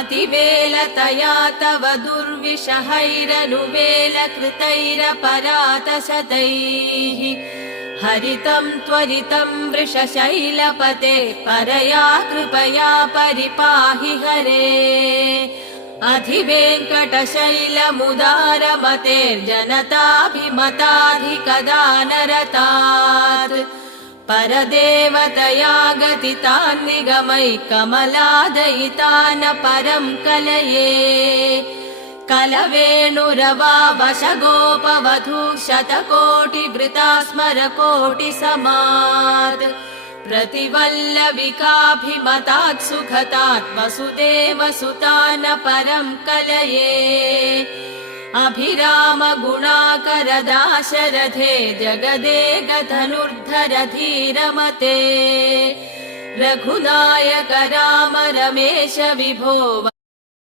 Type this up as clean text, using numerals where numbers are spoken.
अतिवेलतया तव दुर्विषहैरनुवेलकृतैरपरातशतैः हरितं त्वरितं वृषशैलपते परया कृपया परिपाहि हरे अधिवेङ्कटशैलमुदारमतेर्जनताभिमताधिकदानरतात् परदेवतया गतितान् निगमैः कमलादयितान् परं कलये कलवेणुरवावशगोपवधू शतकोटिवृता स्मरकोटिसमात् प्रतिवल्लविकाभिमतात् सुखतात् वसुदेवसुतान् परं कलये अभिराम गुणाकरदाशरथे जगदेकधनुर्धर धीरमते रघुनायक राम रमेश विभो